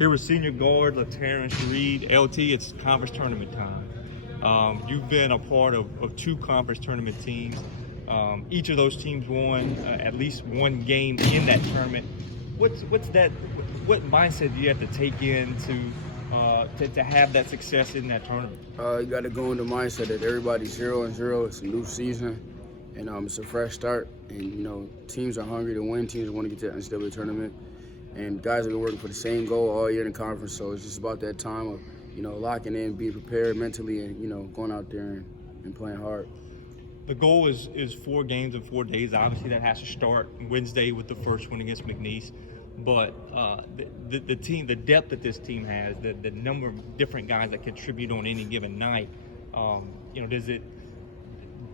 Here with senior guard LaTerrance Reed. LT, it's conference tournament time. You've been a part of two conference tournament teams. Each of those teams won at least one game in that tournament. What mindset do you have to take in to have that success in that tournament? You got to go in the mindset that everybody's 0-0. It's a new season, and it's a fresh start. And teams are hungry to win. Teams want to get to the NCAA tournament, and guys have been working for the same goal all year in the conference. So it's just about that time of locking in, being prepared mentally, and going out there and playing hard. The goal is 4 games in 4 days. Obviously, that has to start Wednesday with the first one against McNeese. But the team, the depth that this team has, the number of different guys that contribute on any given night, does it,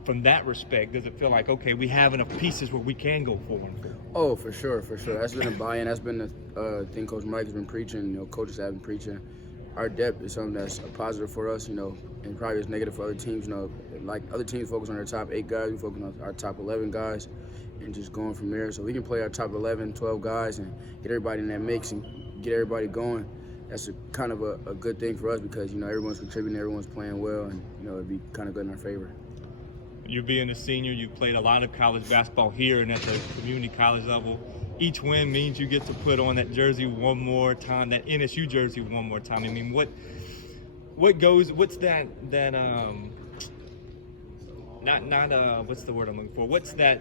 from that respect, does it feel like, okay, we have enough pieces where we can go 4-4? Oh, for sure. That's been a buy-in. That's been the thing Coach Mike has been preaching. Coaches have been preaching. Our depth is something that's a positive for us, and probably is negative for other teams. Like other teams focus on their top 8 guys, we focus on our top 11 guys, and just going from there. So we can play our top 11, 12 guys and get everybody in that mix and get everybody going. That's kind of a good thing for us because, everyone's contributing, everyone's playing well, and, it'd be kind of good in our favor. You being a senior, you've played a lot of college basketball here and at the community college level. Each win means you get to put on that jersey one more time, that NSU jersey one more time. I mean, what's that what's the word I'm looking for? What's that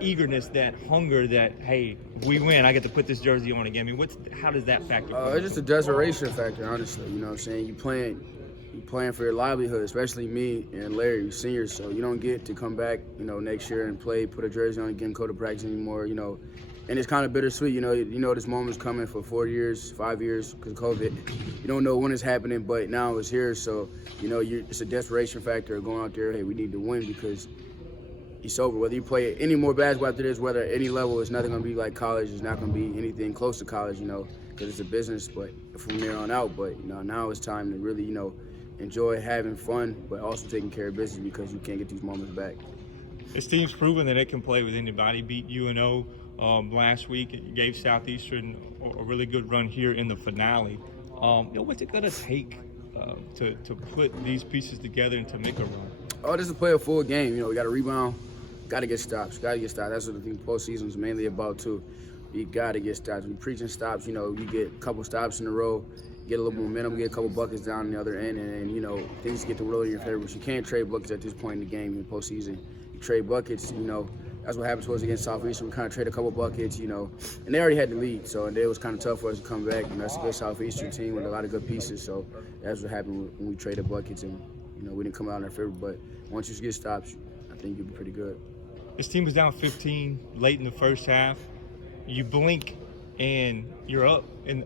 eagerness, that hunger that, hey, if we win, I get to put this jersey on again? I mean, how does that factor? It's just a desperation factor, honestly. You know what I'm saying? You playing for your livelihood, especially me and Larry, seniors, so you don't get to come back, next year and play, put a jersey on again, go to practice anymore, and it's kind of bittersweet, this moment's coming for 4 years, 5 years because of COVID. You don't know when it's happening, but now it's here, so, it's a desperation factor of going out there, hey, we need to win because it's over. Whether you play any more basketball after this, whether at any level, it's nothing going to be like college, it's not going to be anything close to college, because it's a business, but from there on out, but, now it's time to really, enjoy having fun, but also taking care of business because you can't get these moments back. This team's proven that it can play with anybody. Beat UNO last week. It gave Southeastern a really good run here in the finale. What's it going to take to put these pieces together and to make a run? Oh, just to play a full game. We got to rebound, got to get stops. That's what I think postseason is mainly about too. You got to get stops. We preaching stops. You get a couple stops in a row, get a little momentum, get a couple buckets down the other end, and things get to roll in your favor. But you can't trade buckets at this point in the game in the postseason. You trade buckets, that's what happened to us against Southeastern. We kind of traded a couple buckets, and they already had the lead, so it was kind of tough for us to come back. That's a good Southeastern team with a lot of good pieces, so that's what happened when we traded buckets, and we didn't come out in our favor. But once you get stops, I think you'll be pretty good. This team was down 15 late in the first half. You blink and you're up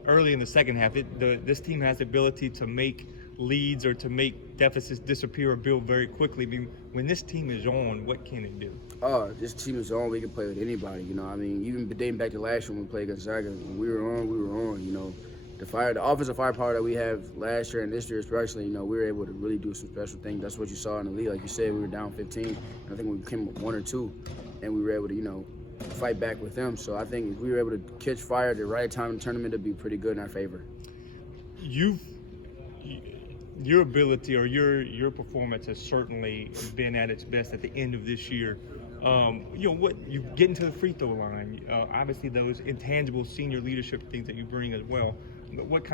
early in the second half. This team has the ability to make leads or to make deficits disappear or build very quickly. I mean, when this team is on, what can it do? Oh, this team is on. We can play with anybody. Even dating back to last year when we played Gonzaga, when we were on. The offensive firepower that we have last year and this year especially, we were able to really do some special things. That's what you saw in the league. Like you said, we were down 15, and I think we came up 1 or 2, and we were able to, fight back with them. So I think if we were able to catch fire at the right time in the tournament, it'd be pretty good in our favor. Your ability or your performance has certainly been at its best at the end of this year. You get into the free throw line. Obviously, those intangible senior leadership things that you bring as well. But what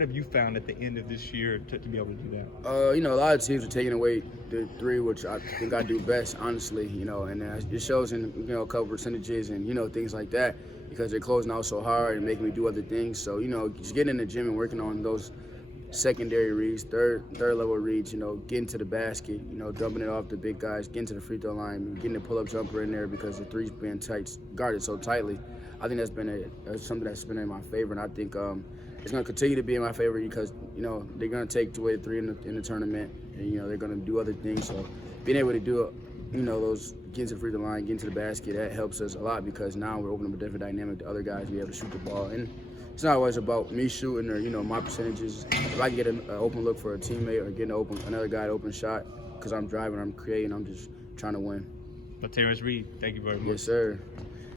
have you found at the end of this year to be able to do that? A lot of teams are taking away the 3, which I think I do best, honestly. And it shows in a couple percentages and things like that because they're closing out so hard and making me do other things. So just getting in the gym and working on those secondary reads, third level reads, getting to the basket, dumping it off the big guys, getting to the free throw line, getting the pull-up jumper in there because the three's been guarded so tightly. I think that's been something that's been in my favor, and I think it's going to continue to be in my favor because, they're going to take away the 3 in the tournament, and, they're going to do other things. So being able to do those getting to the free throw line, getting to the basket, that helps us a lot because now we're opening up a different dynamic to other guys be able to shoot the ball. And it's not always about me shooting or, my percentages. If I can get an open look for a teammate or get another guy to open shot because I'm driving, I'm creating, I'm just trying to win. LaTerrance Reed, thank you very much. Yes, sir.